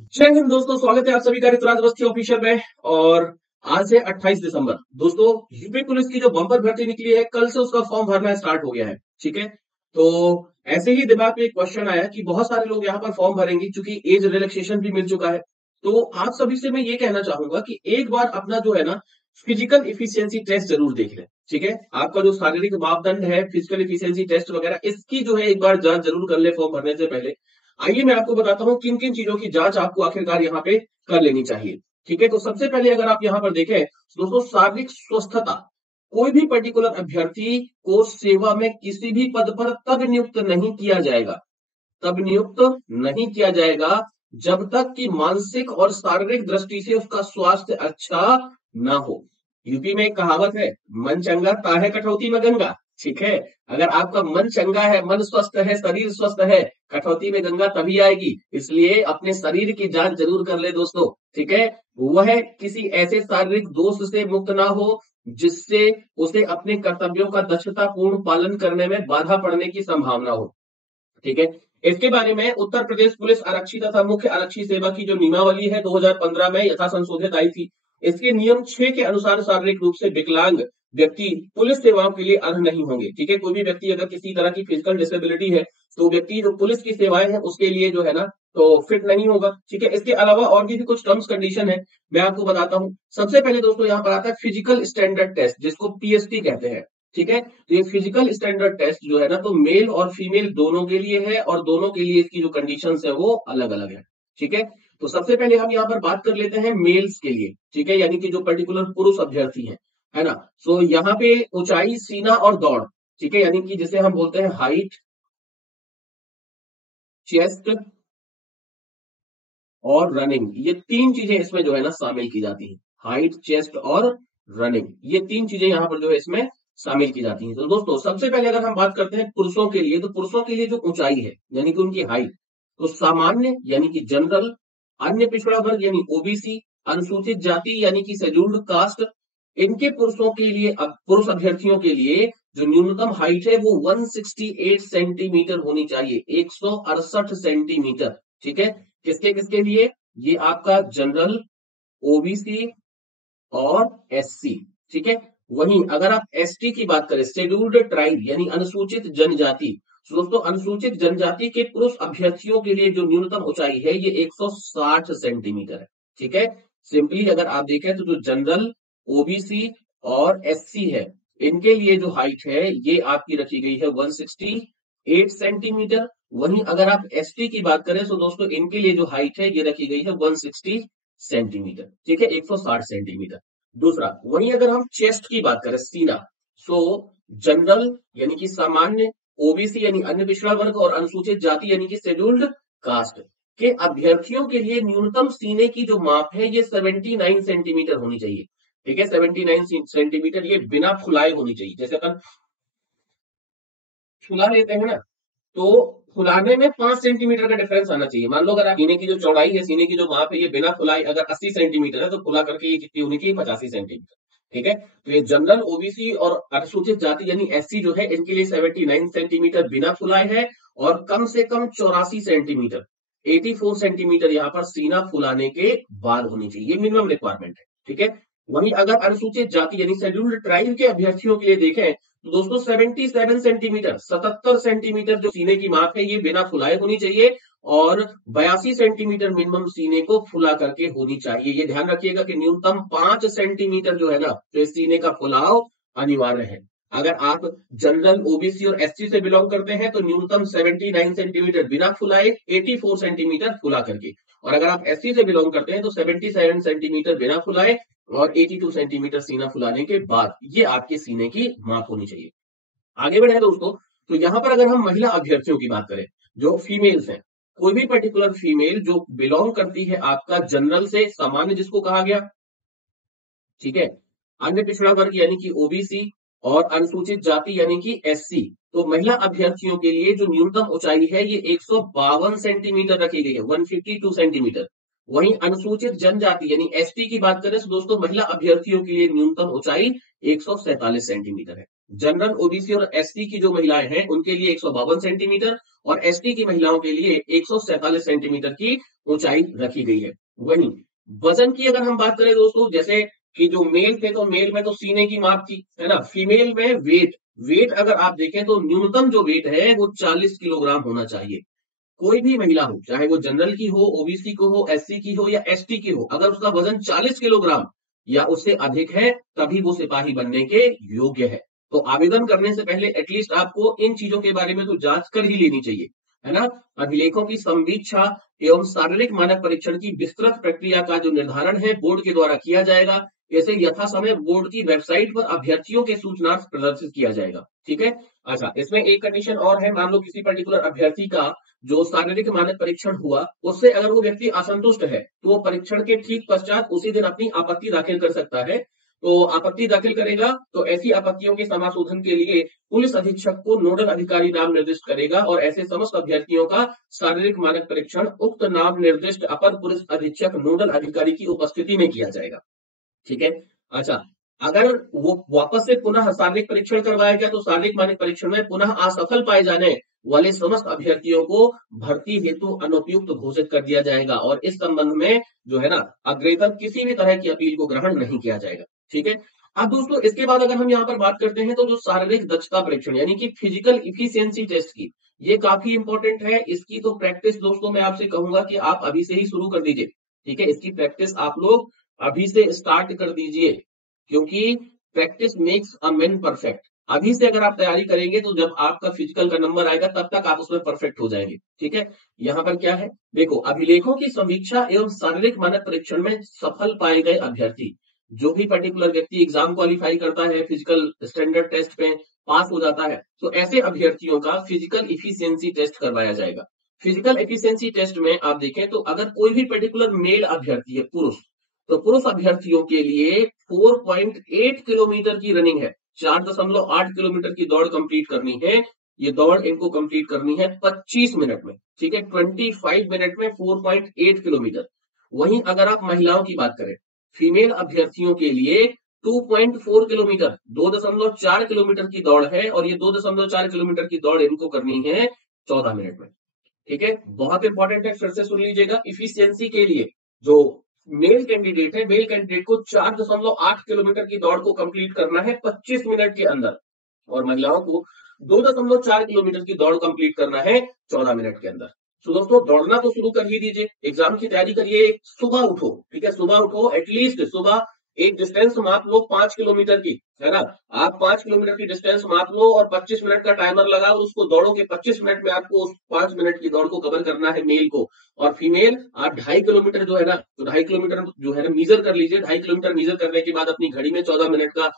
जय हिंद दोस्तों, स्वागत है आप सभी का ऋतुराज अवस्थी ऑफिशियल में। और आज है 28 दिसंबर। दोस्तों, यूपी पुलिस की जो बम्पर भर्ती निकली है, कल से उसका फॉर्म भरना स्टार्ट हो गया है। ठीक है, तो ऐसे ही दिमाग में एक क्वेश्चन आया कि बहुत सारे लोग यहाँ पर फॉर्म भरेंगे क्योंकि एज रिलैक्सेशन भी मिल चुका है। तो आप सभी से मैं ये कहना चाहूंगा कि एक बार अपना जो है ना फिजिकल इफिशियंसी टेस्ट जरूर देख लें। ठीक है, आपका जो शारीरिक मापदंड है, फिजिकल इफिशियंसी टेस्ट वगैरह, इसकी जो है एक बार जांच जरूर कर ले फॉर्म भरने से पहले। आइए मैं आपको बताता हूं किन किन चीजों की जांच आपको आखिरकार यहाँ पे कर लेनी चाहिए। ठीक है, तो सबसे पहले अगर आप यहाँ पर देखें दोस्तों, शारीरिक स्वस्थता। कोई भी पर्टिकुलर अभ्यर्थी को सेवा में किसी भी पद पर तब नियुक्त नहीं किया जाएगा, तब नियुक्त नहीं किया जाएगा जब तक कि मानसिक और शारीरिक दृष्टि से उसका स्वास्थ्य अच्छा ना हो। यूपी में एक कहावत है, मन चंगा ताहे कठौती में गंगा। ठीक है, अगर आपका मन चंगा है, मन स्वस्थ है, शरीर स्वस्थ है, कठौती में गंगा तभी आएगी। इसलिए अपने शरीर की जांच जरूर कर ले दोस्तों। ठीक है, वह किसी ऐसे शारीरिक दोष से मुक्त ना हो जिससे उसे अपने कर्तव्यों का दक्षता पूर्ण पालन करने में बाधा पड़ने की संभावना हो। ठीक है, इसके बारे में उत्तर प्रदेश पुलिस आरक्षी तथा मुख्य आरक्षी सेवा की जो नियमावली है 2015 में यथा संशोधित आई थी। इसके नियम 6 के अनुसार शारीरिक रूप से विकलांग व्यक्ति पुलिस सेवाओं के लिए अर्ह नहीं होंगे। ठीक है, कोई भी व्यक्ति अगर किसी तरह की फिजिकल डिसेबिलिटी है तो व्यक्ति जो पुलिस की सेवाएं हैं उसके लिए जो है ना तो फिट नहीं होगा। ठीक है, इसके अलावा और भी कुछ टर्म्स कंडीशन है, मैं आपको बताता हूं। सबसे पहले दोस्तों यहाँ पर आता है फिजिकल स्टैंडर्ड टेस्ट, जिसको पीएसटी कहते हैं। ठीक है, तो ये फिजिकल स्टैंडर्ड टेस्ट जो है ना तो मेल और फीमेल दोनों के लिए है, और दोनों के लिए इसकी जो कंडीशंस है वो अलग अलग है। ठीक है, तो सबसे पहले हम यहाँ पर बात कर लेते हैं मेल्स के लिए। ठीक है, यानी कि जो पर्टिकुलर पुरुष अभ्यर्थी हैं, है ना। सो यहाँ पे ऊंचाई, सीना और दौड़। ठीक है, यानी कि जिसे हम बोलते हैं हाइट, चेस्ट और रनिंग, ये तीन चीजें इसमें जो है ना शामिल की जाती हैं। हाइट, चेस्ट और रनिंग, ये तीन चीजें यहाँ पर जो है इसमें शामिल की जाती हैं। तो दोस्तों सबसे पहले अगर हम बात करते हैं पुरुषों के लिए, तो पुरुषों के लिए जो ऊंचाई है यानी कि उनकी हाइट, तो सामान्य यानी कि जनरल, अन्य पिछड़ा वर्ग यानी ओबीसी, अनुसूचित जाति यानी कि शेड्यूल्ड कास्ट, इनके पुरुषों के लिए, अब पुरुष अभ्यर्थियों के लिए जो न्यूनतम हाइट है वो 168 सेंटीमीटर होनी चाहिए, 168 सेंटीमीटर। ठीक है, किसके किसके लिए? ये आपका जनरल, ओबीसी और एससी। ठीक है, वहीं अगर आप एसटी की बात करें, शेड्यूल्ड ट्राइब यानी अनुसूचित जनजाति, तो दोस्तों अनुसूचित जनजाति के पुरुष अभ्यर्थियों के लिए जो न्यूनतम ऊंचाई है ये 160 सेंटीमीटर है। ठीक है, सिंपली अगर आप देखें तो जो जनरल, ओबीसी और एससी है, इनके लिए जो हाइट है ये आपकी रखी गई है 168 सेंटीमीटर। वहीं अगर आप एसटी की बात करें तो दोस्तों इनके लिए जो हाइट है ये रखी गई है 160 सेंटीमीटर। ठीक है, 160 सेंटीमीटर। दूसरा, वहीं अगर हम चेस्ट की बात करें, सीना, सो जनरल यानी कि सामान्य, ओबीसी यानी अन्य पिछड़ा वर्ग और अनुसूचित जाति यानी कि शेड्यूल्ड कास्ट के अभ्यर्थियों के लिए न्यूनतम सीने की जो माप है ये 79 सेंटीमीटर होनी चाहिए। ठीक है, 79 सेंटीमीटर, ये बिना फुलाए होनी चाहिए। जैसे अपन फुला लेते हैं ना, तो फुलाने में 5 सेंटीमीटर का डिफरेंस आना चाहिए। मान लो अगर आप सीने की जो चौड़ाई है, सीने की जो माप है, ये बिना फुलाई अगर 80 सेंटीमीटर है तो फुला करके ये कितनी होनी चाहिए? 85 सेंटीमीटर। ठीक है, तो ये जनरल, ओबीसी और अनुसूचित जाति यानी एससी जो है इनके लिए 79 सेंटीमीटर बिना फुलाए है, और कम से कम 84 सेंटीमीटर, 84 सेंटीमीटर यहाँ पर सीना फुलाने के बाद होनी चाहिए, ये मिनिमम रिक्वायरमेंट है। ठीक है, वहीं अगर अनुसूचित जाति यानी शेड्यूल्ड ट्राइब के अभ्यर्थियों के लिए देखें तो दोस्तों 77 सेंटीमीटर, 77 सेंटीमीटर जो सीने की माप है ये बिना फुलाए होनी चाहिए, और 82 सेंटीमीटर मिनिमम सीने को फुला करके होनी चाहिए। ये ध्यान रखिएगा कि न्यूनतम 5 सेंटीमीटर जो है ना तो इस सीने का फुलाव अनिवार्य है। अगर आप जनरल, ओबीसी और एससी से बिलोंग करते हैं तो न्यूनतम 79 सेंटीमीटर बिना फुलाए, 84 सेंटीमीटर फुला करके। और अगर आप एससी से बिलोंग करते हैं तो 77 सेंटीमीटर बिना फुलाए और 82 सेंटीमीटर सीना फुलाने के बाद, ये आपके सीने की माप होनी चाहिए। आगे बढ़े दोस्तों, तो यहां पर अगर हम महिला अभ्यर्थियों की बात करें, जो फीमेल्स हैं, कोई भी पर्टिकुलर फीमेल जो बिलोंग करती है आपका जनरल से, सामान्य जिसको कहा गया, ठीक है, अन्य पिछड़ा वर्ग यानी कि ओबीसी और अनुसूचित जाति यानी कि एससी, तो महिला अभ्यर्थियों के लिए जो न्यूनतम ऊंचाई है ये 152 सेंटीमीटर रखी गई है, 152 सेंटीमीटर। वहीं अनुसूचित जनजाति यानी एसटी की बात करें तो दोस्तों महिला अभ्यर्थियों के लिए न्यूनतम ऊंचाई 147 सेंटीमीटर है। जनरल ओबीसी और एसटी की जो महिलाएं हैं उनके लिए 152 सेंटीमीटर और एसटी की महिलाओं के लिए 147 सेंटीमीटर की ऊंचाई रखी गई है। वहीं वजन की अगर हम बात करें दोस्तों, जैसे कि जो मेल थे तो मेल में तो सीने की माप थी, है ना। फीमेल में वेट वेट अगर आप देखें तो न्यूनतम जो वेट है वो 40 किलोग्राम होना चाहिए। कोई भी महिला हो, चाहे वो जनरल की हो, ओबीसी को हो, एससी की हो या एसटी की हो, अगर उसका वजन 40 किलोग्राम या उससे अधिक है तभी वो सिपाही बनने के योग्य है। तो आवेदन करने से पहले एटलीस्ट आपको इन चीजों के बारे में तो जांच कर ही लेनी चाहिए, है ना। अभिलेखों की संवीक्षा एवं शारीरिक मानक परीक्षण की विस्तृत प्रक्रिया का जो निर्धारण है बोर्ड के द्वारा किया जाएगा। इसे यथा समय बोर्ड की वेबसाइट पर अभ्यर्थियों के सूचनार्थ प्रदर्शित किया जाएगा। ठीक है। अच्छा, इसमें एक कंडीशन और है, मान लो किसी पर्टिकुलर अभ्यर्थी का जो शारीरिक मानक परीक्षण हुआ उससे अगर वो व्यक्ति असंतुष्ट है तो वो परीक्षण के ठीक पश्चात उसी दिन अपनी आपत्ति दाखिल कर सकता है। तो आपत्ति दाखिल करेगा तो ऐसी आपत्तियों के समाशोधन के लिए पुलिस अधीक्षक को नोडल अधिकारी नाम निर्दिष्ट करेगा और ऐसे समस्त अभ्यर्थियों का शारीरिक मानक परीक्षण उक्त नाम निर्दिष्ट अपर पुलिस अधीक्षक नोडल अधिकारी की उपस्थिति में किया जाएगा। ठीक है। अच्छा, अगर वो वापस से पुनः शारीरिक परीक्षण करवाया गया तो शारीरिक मानक परीक्षण में पुनः असफल पाए जाने वाले समस्त अभ्यर्थियों को भर्ती हेतु अनुपयुक्त घोषित कर दिया जाएगा और इस संबंध में जो है ना अग्रेतर किसी भी तरह की अपील को ग्रहण नहीं किया जाएगा। ठीक है। अब दोस्तों इसके बाद अगर हम यहाँ पर बात करते हैं तो जो शारीरिक दक्षता परीक्षण यानी कि फिजिकल इफिशियंसी टेस्ट की, ये काफी इंपॉर्टेंट है। इसकी तो प्रैक्टिस दोस्तों मैं आपसे कहूंगा कि आप अभी से ही शुरू कर दीजिए। ठीक है, इसकी प्रैक्टिस आप लोग अभी से स्टार्ट कर दीजिए क्योंकि practice makes a man perfect. अभी से अगर आप तैयारी करेंगे तो जब आपका फिजिकल का नंबर आएगा तब तक आप उसमें परफेक्ट हो जाएंगे। ठीक है। यहाँ पर क्या है, देखो, अभिलेखों की समीक्षा एवं शारीरिक मानक परीक्षण में सफल पाए गए अभ्यर्थी, जो भी पर्टिकुलर व्यक्ति एग्जाम क्वालिफाई करता है, फिजिकल स्टैंडर्ड टेस्ट पे पास हो जाता है, तो ऐसे अभ्यर्थियों का फिजिकल इफिशियंसी टेस्ट करवाया जाएगा। फिजिकल एफिशिएंसी टेस्ट में आप देखें तो अगर कोई भी पर्टिकुलर मेल अभ्यर्थी है, पुरुष, तो पुरुष अभ्यर्थियों के लिए 4.8 किलोमीटर की रनिंग है, 4.8 किलोमीटर की दौड़ कंप्लीट करनी है। ये दौड़ इनको कंप्लीट करनी है 25 मिनट में। ठीक है, 25 मिनट में 4.8 किलोमीटर। वहीं अगर आप महिलाओं की बात करें, फीमेल अभ्यर्थियों के लिए 2.4 किलोमीटर, 2.4 किलोमीटर की दौड़ है और ये 2.4 किलोमीटर की दौड़ इनको करनी है 14 मिनट में। ठीक है, बहुत इंपॉर्टेंट है, फिर से सुन लीजिएगा। इफिशियंसी के लिए जो मेल कैंडिडेट है, मेल कैंडिडेट को 4.8 किलोमीटर की दौड़ को कंप्लीट करना है 25 मिनट के अंदर और महिलाओं को 2.4 किलोमीटर की दौड़ कंप्लीट करना है 14 मिनट के अंदर। तो दोस्तों दौड़ना तो शुरू कर ही दीजिए, एग्जाम की तैयारी करिए, सुबह उठो। ठीक है, सुबह उठो, एटलीस्ट सुबह एक डिस्टेंस माप लो 5 किलोमीटर की, है ना। आप 5 किलोमीटर की डिस्टेंस माप लो और 25 मिनट का टाइमर लगाओ, उसको दौड़ोगे। 25 मिनट में आपको उस 5 मिनट की दौड़ को कवर करना है मेल को। और फीमेल आप 2.5 किलोमीटर जो है ना, तो 2.5 किलोमीटर जो है ना मीजर कर लीजिए। 2.5 किलोमीटर मीजर करने के बाद अपनी घड़ी में 14 मिनट का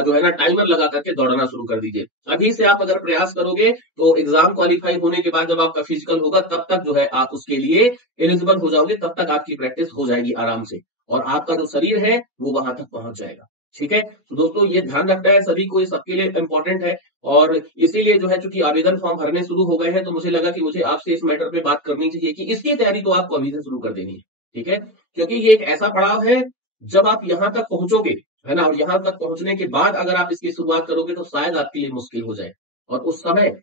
जो है ना टाइमर लगा करके दौड़ना शुरू कर दीजिए। अभी से आप अगर प्रयास करोगे तो एग्जाम क्वालिफाई होने के बाद जब आपका फिजिकल होगा तब तक जो है आप उसके लिए एलिजिबल हो जाओगे, तब तक आपकी प्रैक्टिस हो जाएगी आराम से और आपका जो शरीर है वो वहां तक पहुंच जाएगा। ठीक है, तो दोस्तों ये ध्यान रखना है सभी को, ये सबके लिए इंपॉर्टेंट है। और इसीलिए जो है चूंकि आवेदन फॉर्म भरने शुरू हो गए हैं तो मुझे लगा कि मुझे आपसे इस मैटर पे बात करनी चाहिए कि इसकी तैयारी तो आपको अभी से शुरू कर देनी है। ठीक है, क्योंकि ये एक ऐसा पड़ाव है जब आप यहां तक पहुंचोगे, है ना, और यहां तक पहुंचने के बाद अगर आप इसकी शुरुआत करोगे तो शायद आपके लिए मुश्किल हो जाए और उस समय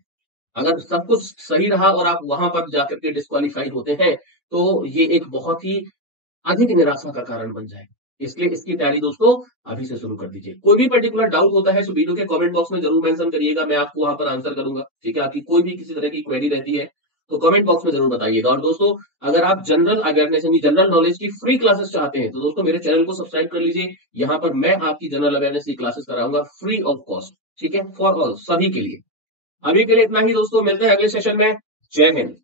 अगर सब कुछ सही रहा और आप वहां पर जाकर के डिस्क्वालीफाई होते हैं तो ये एक बहुत ही अधिक निराशा का कारण बन जाएगा। इसलिए इसकी तैयारी दोस्तों अभी से शुरू कर दीजिए। कोई भी पर्टिकुलर डाउट होता है तो वीडियो के कमेंट बॉक्स में जरूर मेंशन करिएगा, मैं आपको वहां पर आंसर करूंगा। ठीक है, आपकी कोई भी किसी तरह की क्वेरी रहती है तो कमेंट बॉक्स में जरूर बताइएगा। और दोस्तों अगर आप जनरल अवेयरनेस यानी जनरल नॉलेज की फ्री क्लासेस चाहते हैं तो दोस्तों मेरे चैनल को सब्सक्राइब कर लीजिए। यहाँ पर मैं आपकी जनरल अवेयरनेस की क्लासेस कराऊंगा फ्री ऑफ कॉस्ट। ठीक है, फॉर ऑल, सभी के लिए। अभी के लिए इतना ही दोस्तों, मिलते हैं अगले सेशन में। जय हिंद।